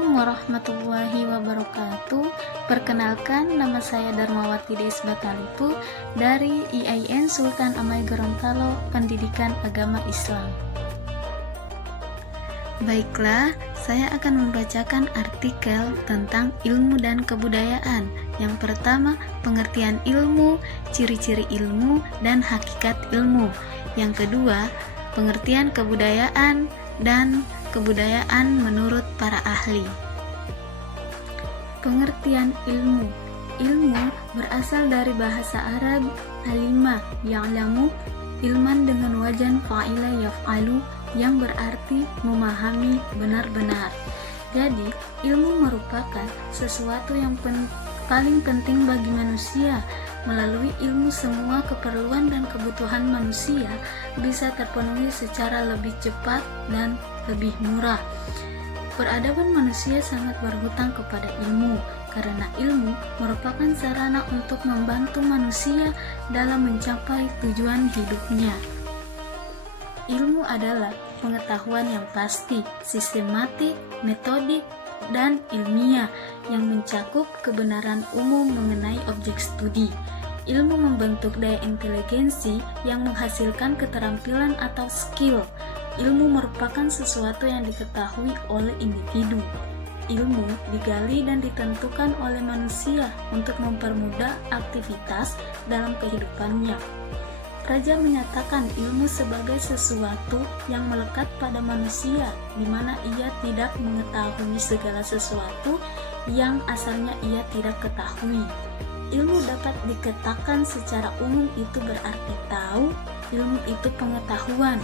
Assalamualaikum warahmatullahi wabarakatuh. Perkenalkan, nama saya Darmawati Deis Batalipu dari IAIN Sultan Amai Gorontalo, Pendidikan Agama Islam. Baiklah, saya akan membacakan artikel tentang ilmu dan kebudayaan. Yang pertama, pengertian ilmu, ciri-ciri ilmu, dan hakikat ilmu. Yang kedua, pengertian kebudayaan dan kebudayaan menurut para ahli. Pengertian ilmu. Ilmu berasal dari bahasa Arab alima ya'lamu, ilman dengan wajan fa'ila yaf'alu, yang berarti memahami benar-benar. Jadi, ilmu merupakan sesuatu yang paling penting bagi manusia. Melalui ilmu, semua keperluan dan kebutuhan manusia bisa terpenuhi secara lebih cepat dan lebih murah. Peradaban manusia sangat berhutang kepada ilmu, karena ilmu merupakan sarana untuk membantu manusia dalam mencapai tujuan hidupnya. Ilmu adalah pengetahuan yang pasti, sistematik, metodik, dan ilmiah yang mencakup kebenaran umum mengenai objek studi. Ilmu membentuk daya inteligensi yang menghasilkan keterampilan atau skill. Ilmu merupakan sesuatu yang diketahui oleh individu. Ilmu digali dan ditentukan oleh manusia untuk mempermudah aktivitas dalam kehidupannya. Raja menyatakan ilmu sebagai sesuatu yang melekat pada manusia, di mana ia tidak mengetahui segala sesuatu yang asalnya ia tidak ketahui. Ilmu dapat dikatakan secara umum itu berarti tahu, ilmu itu pengetahuan.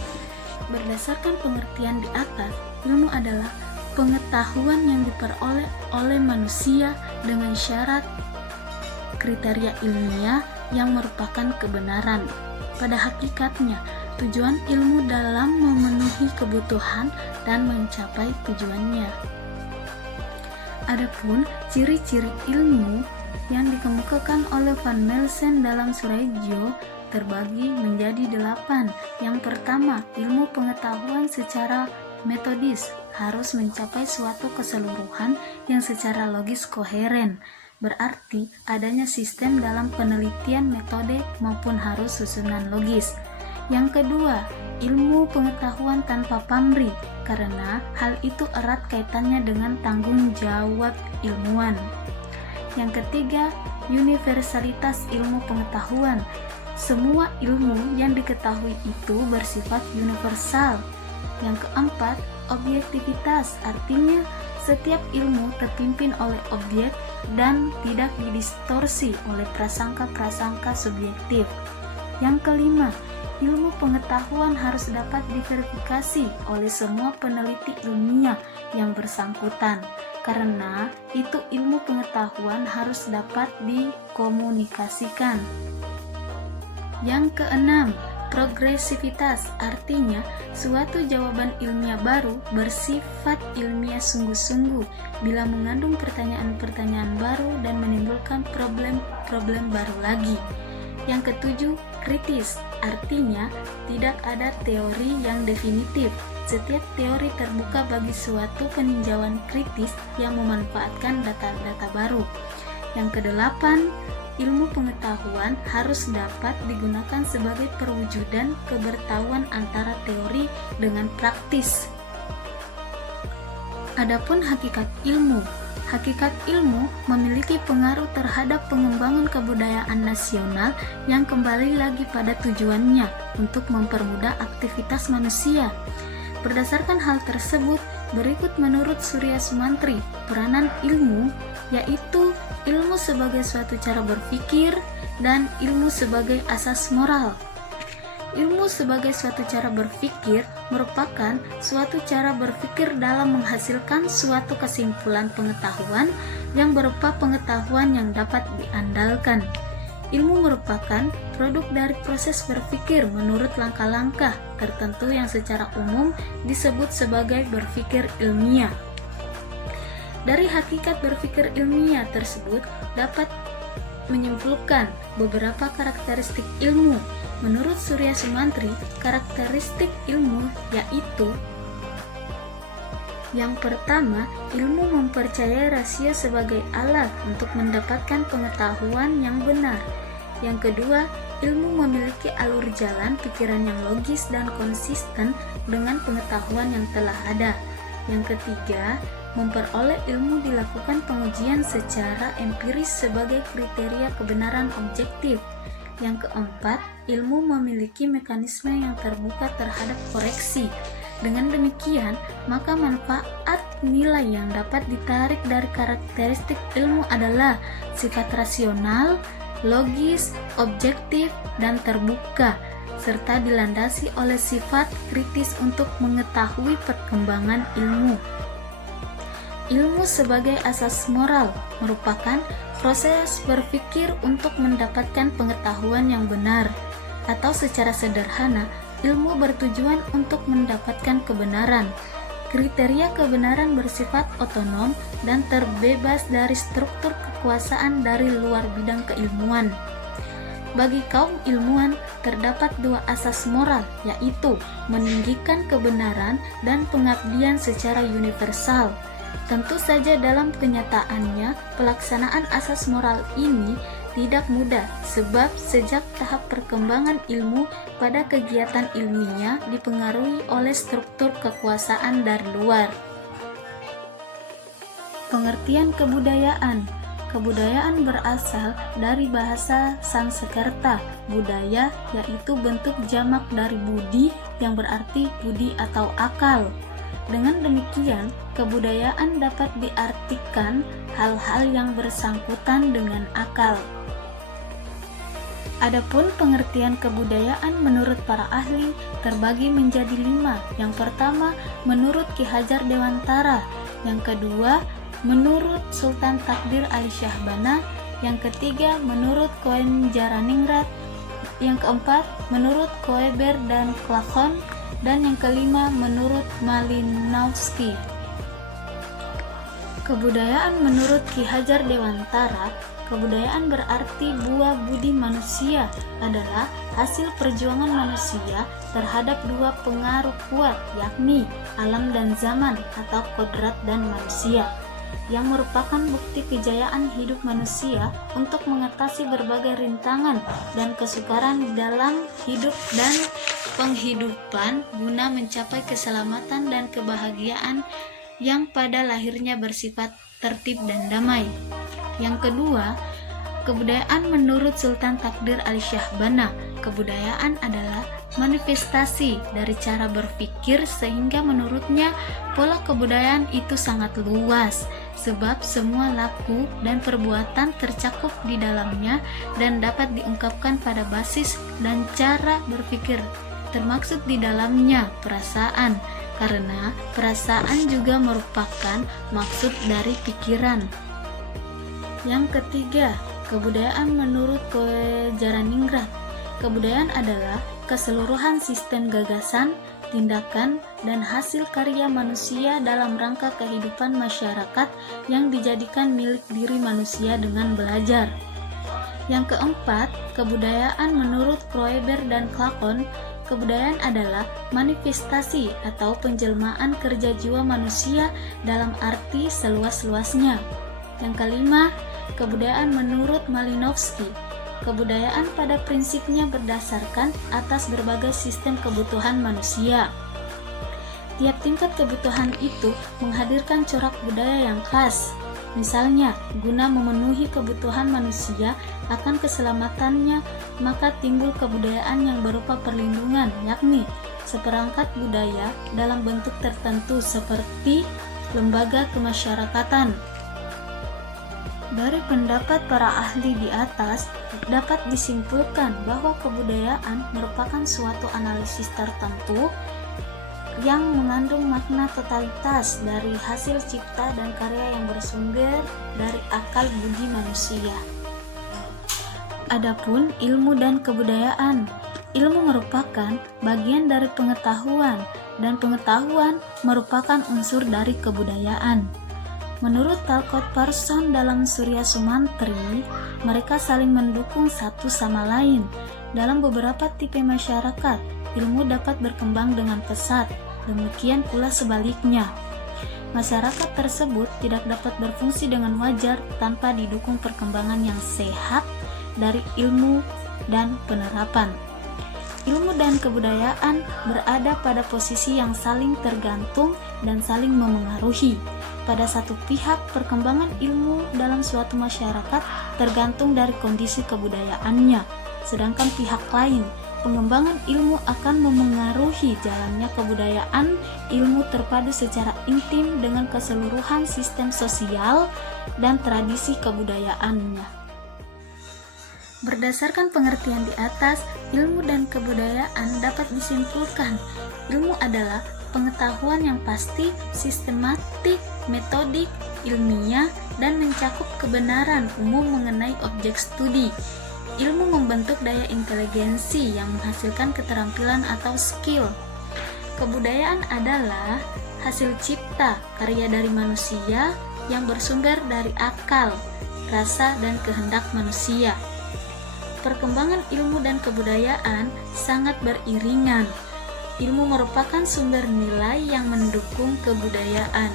Berdasarkan pengertian di atas, ilmu adalah pengetahuan yang diperoleh oleh manusia dengan syarat kriteria ilmiah yang merupakan kebenaran. Pada hakikatnya, tujuan ilmu dalam memenuhi kebutuhan dan mencapai tujuannya. Adapun ciri-ciri ilmu yang dikemukakan oleh Van Melsen dalam Suraijo terbagi menjadi 8. Yang pertama, ilmu pengetahuan secara metodis harus mencapai suatu keseluruhan yang secara logis koheren. Berarti adanya sistem dalam penelitian metode maupun harus susunan logis. Yang kedua, ilmu pengetahuan tanpa pamrih, karena hal itu erat kaitannya dengan tanggung jawab ilmuwan. Yang ketiga, universalitas ilmu pengetahuan. Semua ilmu yang diketahui itu bersifat universal. Yang keempat, objektivitas, artinya setiap ilmu terpimpin oleh objek dan tidak didistorsi oleh prasangka-prasangka subjektif. Yang kelima, ilmu pengetahuan harus dapat diverifikasi oleh semua peneliti ilmiah yang bersangkutan, karena itu ilmu pengetahuan harus dapat dikomunikasikan. Yang keenam, progresivitas, artinya suatu jawaban ilmiah baru bersifat ilmiah sungguh-sungguh bila mengandung pertanyaan-pertanyaan baru dan menimbulkan problem-problem baru lagi. Yang ketujuh, kritis, artinya tidak ada teori yang definitif. Setiap teori terbuka bagi suatu peninjauan kritis yang memanfaatkan data-data baru. Yang kedelapan, ilmu pengetahuan harus dapat digunakan sebagai perwujudan kebertahuan antara teori dengan praktis. Adapun hakikat ilmu. Hakikat ilmu memiliki pengaruh terhadap pengembangan kebudayaan nasional yang kembali lagi pada tujuannya untuk mempermudah aktivitas manusia. Berdasarkan hal tersebut, berikut menurut Surya Sumantri, peranan ilmu yaitu ilmu sebagai suatu cara berpikir dan ilmu sebagai asas moral. Ilmu sebagai suatu cara berpikir merupakan suatu cara berpikir dalam menghasilkan suatu kesimpulan pengetahuan yang berupa pengetahuan yang dapat diandalkan. Ilmu merupakan produk dari proses berpikir menurut langkah-langkah tertentu yang secara umum disebut sebagai berpikir ilmiah. Dari hakikat berpikir ilmiah tersebut dapat menyimpulkan beberapa karakteristik ilmu. Menurut Surya Sumantri, karakteristik ilmu yaitu Yang pertama, ilmu mempercayai rasio sebagai alat untuk mendapatkan pengetahuan yang benar. Yang kedua, ilmu memiliki alur jalan pikiran yang logis dan konsisten dengan pengetahuan yang telah ada. Yang ketiga, memperoleh ilmu dilakukan pengujian secara empiris sebagai kriteria kebenaran objektif. Yang keempat, ilmu memiliki mekanisme yang terbuka terhadap koreksi. Dengan demikian, maka manfaat nilai yang dapat ditarik dari karakteristik ilmu adalah sifat rasional, logis, objektif, dan terbuka, serta dilandasi oleh sifat kritis untuk mengetahui perkembangan ilmu. Ilmu sebagai asas moral merupakan proses berpikir untuk mendapatkan pengetahuan yang benar, atau secara sederhana, ilmu bertujuan untuk mendapatkan kebenaran. Kriteria kebenaran bersifat otonom dan terbebas dari struktur kekuasaan dari luar bidang keilmuan. Bagi kaum ilmuwan, terdapat dua asas moral, yaitu meninggikan kebenaran dan pengabdian secara universal. Tentu saja dalam kenyataannya, pelaksanaan asas moral ini tidak mudah, sebab sejak tahap perkembangan ilmu pada kegiatan ilmiah dipengaruhi oleh struktur kekuasaan dari luar. Pengertian kebudayaan. Kebudayaan berasal dari bahasa Sanskerta. Budaya yaitu bentuk jamak dari budi yang berarti budi atau akal. Dengan demikian, kebudayaan dapat diartikan hal-hal yang bersangkutan dengan akal. Adapun pengertian kebudayaan menurut para ahli terbagi menjadi 5. Yang pertama, menurut Ki Hajar Dewantara. Yang kedua, menurut Sultan Takdir Ali Syahbana. Yang ketiga, menurut Koen Jaraningrat. Yang keempat, menurut Koeber dan Klakon. Dan yang kelima, menurut Malinowski. Kebudayaan menurut Ki Hajar Dewantara, kebudayaan berarti buah budi manusia adalah hasil perjuangan manusia terhadap dua pengaruh kuat, yakni alam dan zaman atau kodrat dan manusia, yang merupakan bukti kejayaan hidup manusia untuk mengatasi berbagai rintangan dan kesukaran dalam hidup dan penghidupan guna mencapai keselamatan dan kebahagiaan yang pada lahirnya bersifat tertib dan damai. Yang kedua, kebudayaan menurut Sultan Takdir Ali Syahbana. Kebudayaan adalah manifestasi dari cara berpikir, sehingga menurutnya pola kebudayaan itu sangat luas, sebab semua laku dan perbuatan tercakup di dalamnya dan dapat diungkapkan pada basis dan cara berpikir. Termaksud di dalamnya perasaan, karena perasaan juga merupakan maksud dari pikiran. Yang ketiga, kebudayaan menurut Koe Jaraningrat. Kebudayaan adalah keseluruhan sistem gagasan, tindakan, dan hasil karya manusia dalam rangka kehidupan masyarakat yang dijadikan milik diri manusia dengan belajar. Yang keempat, kebudayaan menurut Kroeber dan Klakon. Kebudayaan adalah manifestasi atau penjelmaan kerja jiwa manusia dalam arti seluas-luasnya. Yang kelima, kebudayaan menurut Malinowski. Kebudayaan pada prinsipnya berdasarkan atas berbagai sistem kebutuhan manusia. Tiap tingkat kebutuhan itu menghadirkan corak budaya yang khas. Misalnya, guna memenuhi kebutuhan manusia akan keselamatannya, maka timbul kebudayaan yang berupa perlindungan, yakni seperangkat budaya dalam bentuk tertentu seperti lembaga kemasyarakatan. Dari pendapat para ahli di atas, dapat disimpulkan bahwa kebudayaan merupakan suatu analisis tertentu yang mengandung makna totalitas dari hasil cipta dan karya yang bersumber dari akal budi manusia. Adapun ilmu dan kebudayaan, ilmu merupakan bagian dari pengetahuan dan pengetahuan merupakan unsur dari kebudayaan. Menurut Talcott Parsons dalam Surya Sumantri, mereka saling mendukung satu sama lain. Dalam beberapa tipe masyarakat, ilmu dapat berkembang dengan pesat. Demikian pula sebaliknya. Masyarakat tersebut tidak dapat berfungsi dengan wajar tanpa didukung perkembangan yang sehat dari ilmu dan penerapan. Ilmu dan kebudayaan berada pada posisi yang saling tergantung dan saling memengaruhi. Pada satu pihak, perkembangan ilmu dalam suatu masyarakat tergantung dari kondisi kebudayaannya, sedangkan pihak lain, pengembangan ilmu akan memengaruhi jalannya kebudayaan. Ilmu terpadu secara intim dengan keseluruhan sistem sosial dan tradisi kebudayaannya. Berdasarkan pengertian di atas, ilmu dan kebudayaan dapat disimpulkan. Ilmu adalah pengetahuan yang pasti, sistematik, metodik, ilmiah, dan mencakup kebenaran umum mengenai objek studi. Ilmu membentuk daya inteligensi yang menghasilkan keterampilan atau skill. Kebudayaan adalah hasil cipta, karya dari manusia yang bersumber dari akal, rasa, dan kehendak manusia. Perkembangan ilmu dan kebudayaan sangat beriringan. Ilmu merupakan sumber nilai yang mendukung kebudayaan.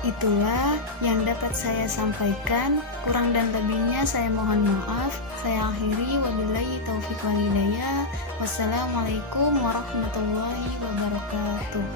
Itulah yang dapat saya sampaikan. Kurang dan lebihnya saya mohon maaf. Saya akhiri, wabillahi taufiq wal hidayah. Wassalamualaikum warahmatullahi wabarakatuh.